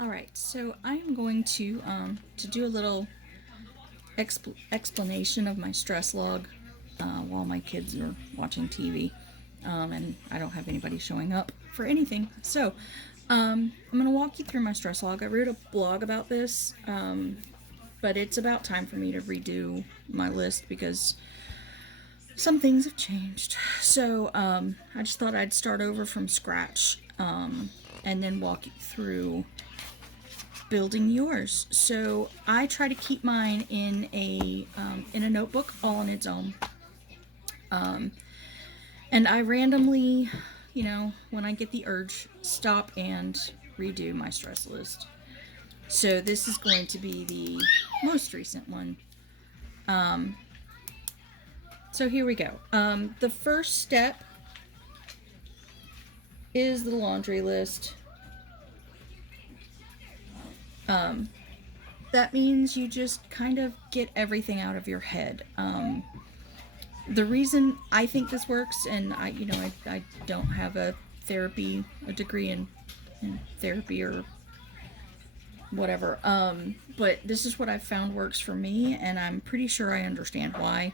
Alright, so I am going to do a little explanation of my stress log while my kids are watching TV, and I don't have anybody showing up for anything. So I'm going to walk you through my stress log. I wrote a blog about this, but it's about time for me to redo my list because some things have changed. So I just thought I'd start over from scratch and then walk you through building yours. So I try to keep mine in a notebook all on its own. And I randomly, when I get the urge, stop and redo my stress list. So this is going to be the most recent one. So here we go. The first step is the laundry list. That means you just kind of get everything out of your head. The reason I think this works, and I don't have a degree in therapy or whatever, but this is what I've found works for me, and I'm pretty sure I understand why.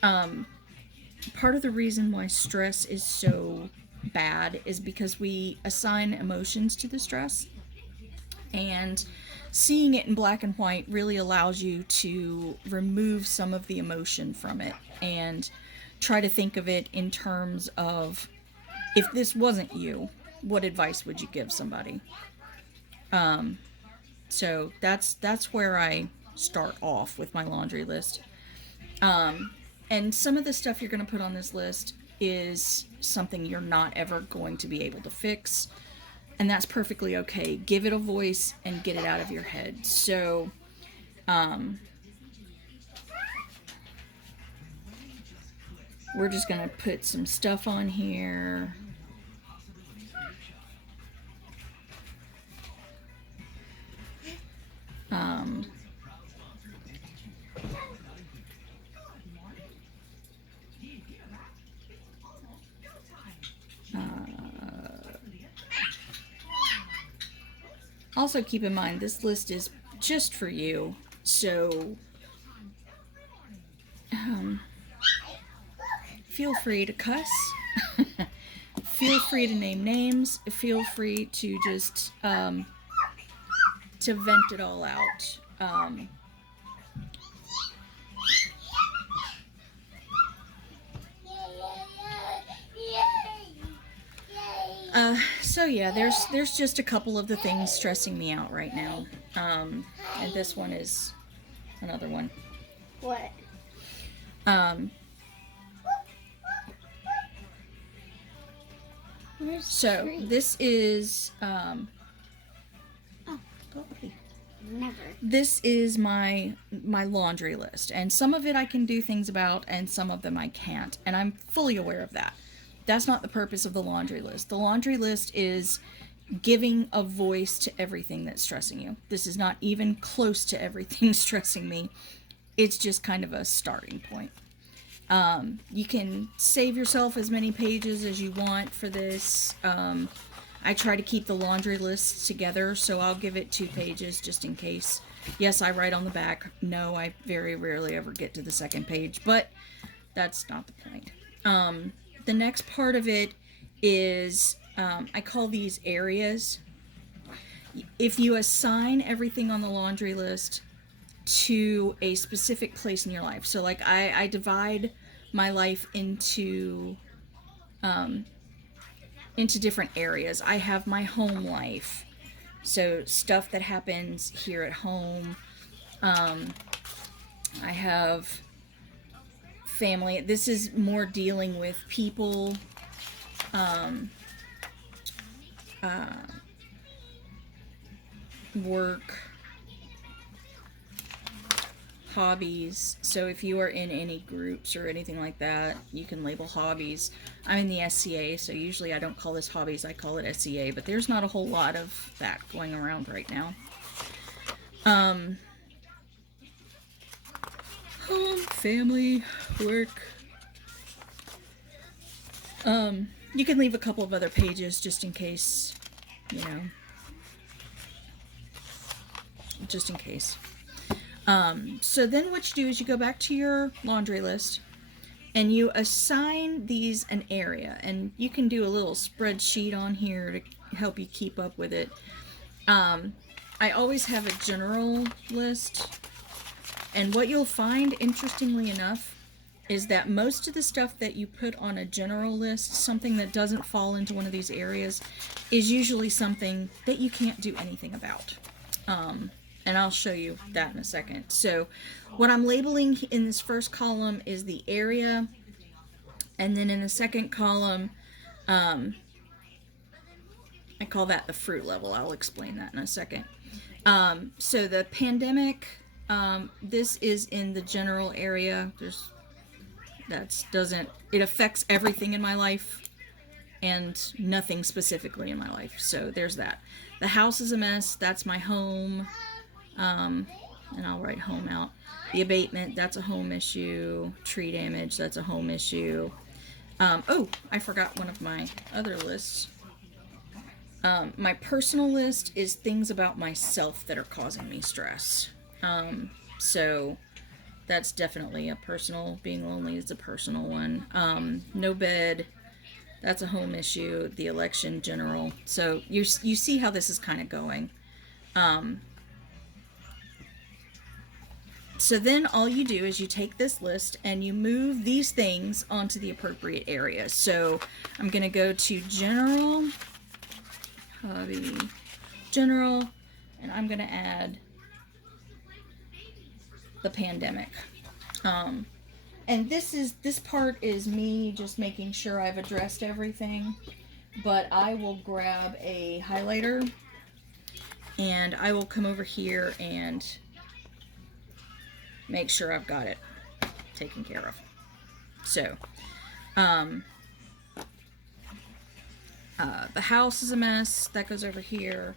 Part of the reason why stress is so bad is because we assign emotions to the stress, and seeing it in black and white really allows you to remove some of the emotion from it and try to think of it in terms of, if this wasn't you, what advice would you give somebody? So that's where I start off with my laundry list. And some of the stuff you're going to put on this list is something you're not ever going to be able to fix. And that's perfectly okay. Give it a voice and get it out of your head. So, we're just going to put some stuff on here. Also keep in mind, this list is just for you, so feel free to cuss, feel free to name names, feel free to just to vent it all out. So yeah, there's just a couple of the things stressing me out right now, and this one is another one. What? So this is oh, go away. Never. This is my laundry list, and some of it I can do things about, and some of them I can't, and I'm fully aware of that. That's not the purpose of the laundry list. The laundry list is giving a voice to everything that's stressing you. This is not even close to everything stressing me. It's just kind of a starting point. You can save yourself as many pages as you want for this. I try to keep the laundry lists together, so I'll give it 2 pages just in case. Yes, I write on the back. No, I very rarely ever get to the second page, but that's not the point. The next part of it is, I call these areas. If you assign everything on the laundry list to a specific place in your life, so like I divide my life into different areas. I have my home life, so stuff that happens here at home. I have family. This is more dealing with people, work, hobbies. So if you are in any groups or anything like that, you can label hobbies. I'm in the SCA, so usually I don't call this hobbies, I call it SCA, but there's not a whole lot of that going around right now. Home, family, work. You can leave a couple of other pages just in case, just in case. So then what you do is you go back to your laundry list and you assign these an area, and you can do a little spreadsheet on here to help you keep up with it. I always have a general list, and what you'll find, interestingly enough, is that most of the stuff that you put on a general list, something that doesn't fall into one of these areas, is usually something that you can't do anything about. And I'll show you that in a second. So what I'm labeling in this first column is the area, and then in the second column, I call that the fruit level. I'll explain that in a second. So the pandemic, this is in the general area. It affects everything in my life and nothing specifically in my life. So there's that. The house is a mess. That's my home. And I'll write home out. The abatement, that's a home issue. Tree damage, that's a home issue. Oh, I forgot one of my other lists. My personal list is things about myself that are causing me stress. So that's definitely a personal, being lonely is a personal one. No bed, that's a home issue. The election, general. So you see how this is kind of going. So then all you do is you take this list and you move these things onto the appropriate area. So I'm going to go to general, hobby, general, and I'm going to add the pandemic. And this part is me just making sure I've addressed everything, but I will grab a highlighter and I will come over here and make sure I've got it taken care of. So, the house is a mess. That goes over here.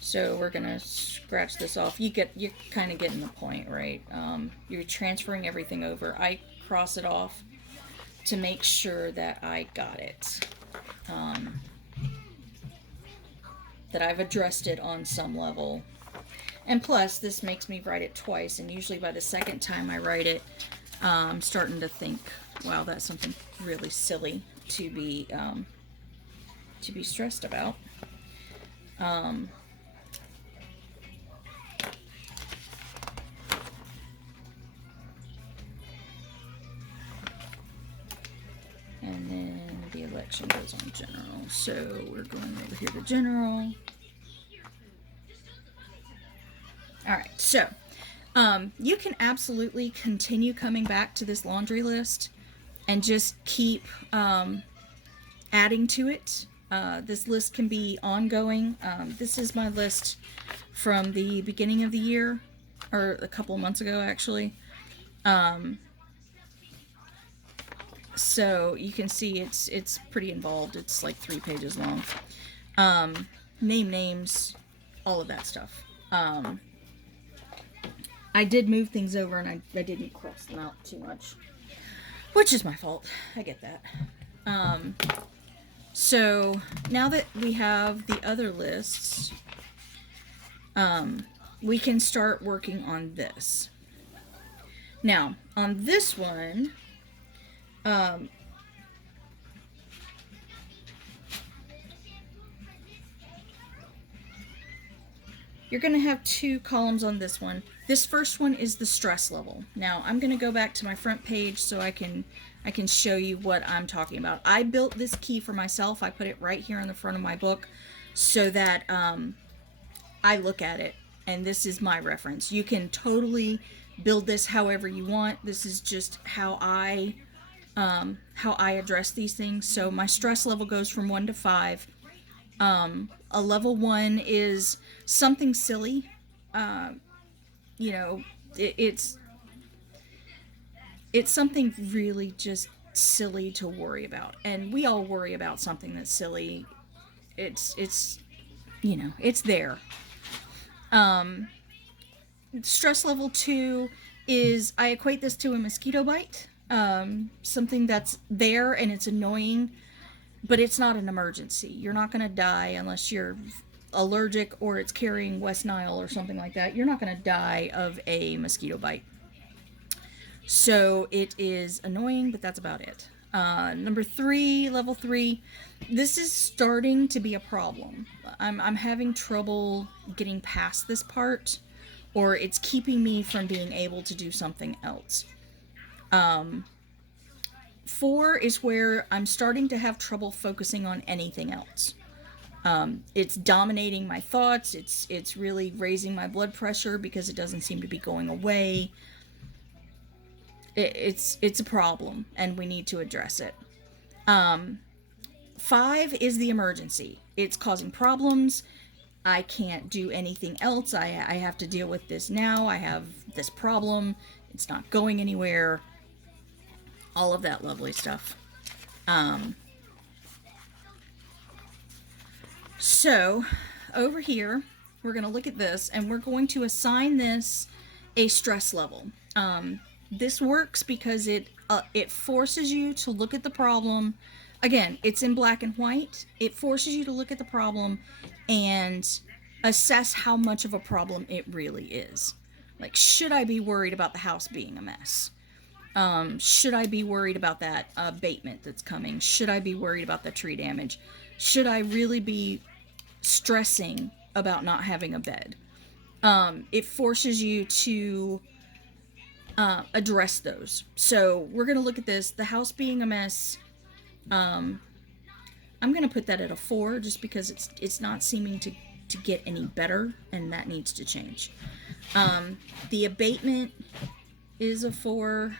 So we're gonna scratch this off. You're kind of getting the point, right? You're transferring everything over. I cross it off to make sure that I got it. That I've addressed it on some level. And plus, this makes me write it twice, and usually by the second time I write it, I'm starting to think, wow, that's something really silly to be stressed about. And then the election goes on general. So we're going over here to general. All right, so you can absolutely continue coming back to this laundry list and just keep adding to it. This list can be ongoing. This is my list from the beginning of the year, or a couple months ago, actually. So you can see it's pretty involved. It's like 3 pages long. Names, all of that stuff. I did move things over and I didn't cross them out too much, which is my fault. I get that. So now that we have the other lists, we can start working on this. Now, on this one, you're going to have 2 columns on this one. This first one is the stress level. Now, I'm going to go back to my front page so I can show you what I'm talking about. I built this key for myself. I put it right here in the front of my book so that I look at it, and this is my reference. You can totally build this however you want. This is just how I address these things. So my stress level goes from 1 to 5. A level 1 is something silly. It's something really just silly to worry about, and we all worry about something that's silly. It's there. Stress level 2 is, I equate this to a mosquito bite. Something that's there and it's annoying. but it's not an emergency. You're not going to die unless you're allergic or it's carrying West Nile or something like that. You're not going to die of a mosquito bite. So it is annoying, but that's about it. Number 3, level 3, this is starting to be a problem. I'm having trouble getting past this part, or it's keeping me from being able to do something else. 4 is where I'm starting to have trouble focusing on anything else. It's dominating my thoughts. It's really raising my blood pressure because it doesn't seem to be going away. It's a problem, and we need to address it. 5 is the emergency. It's causing problems. I can't do anything else. I have to deal with this now. I have this problem. It's not going anywhere. All of that lovely stuff. So over here, we're going to look at this, and we're going to assign this a stress level. This works because it forces you to look at the problem. Again, it's in black and white. It forces you to look at the problem and assess how much of a problem it really is. Like, should I be worried about the house being a mess? Should I be worried about that abatement that's coming? Should I be worried about the tree damage? Should I really be stressing about not having a bed? It forces you to address those. So we're going to look at this. The house being a mess. I'm going to put that at a 4 just because it's not seeming to get any better, and that needs to change. The abatement is a 4.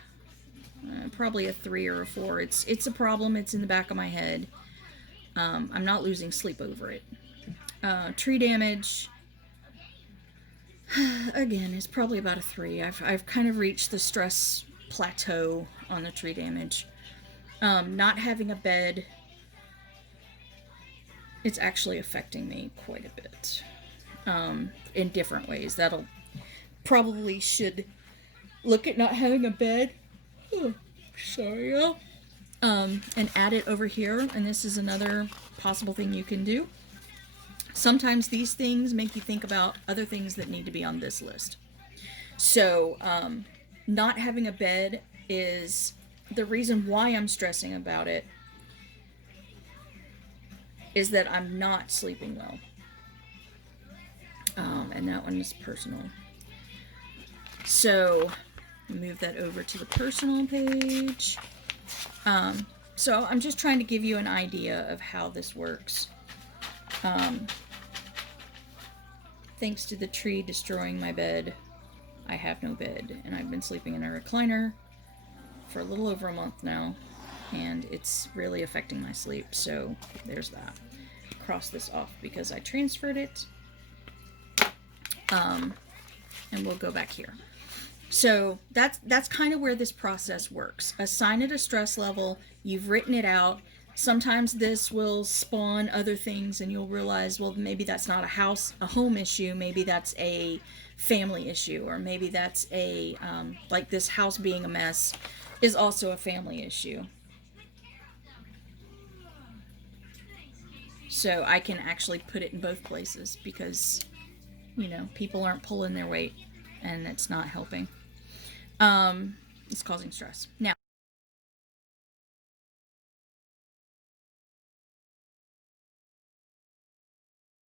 Probably a 3 or a 4. It's a problem. It's in the back of my head. I'm not losing sleep over it. Tree damage, again, is probably about a 3. I've kind of reached the stress plateau on the tree damage. Not having a bed, it's actually affecting me quite a bit in different ways. That'll probably should look at not having a bed. Oh, sorry, y'all. And add it over here, and this is another possible thing you can do. Sometimes these things make you think about other things that need to be on this list. So, not having a bed is the reason why I'm stressing about it, is that I'm not sleeping well. And that one is personal. So, move that over to the personal page. So I'm just trying to give you an idea of how this works. Thanks to the tree destroying my bed, I have no bed, and I've been sleeping in a recliner for a little over a month now, and it's really affecting my sleep, so there's that. Cross this off because I transferred it, and we'll go back here. So that's kind of where this process works. Assign it a stress level. You've written it out. Sometimes this will spawn other things, and you'll realize, well, maybe that's not a home issue. Maybe that's a family issue, or maybe that's a like this house being a mess is also a family issue. So I can actually put it in both places because, people aren't pulling their weight, and it's not helping. It's causing stress. Now,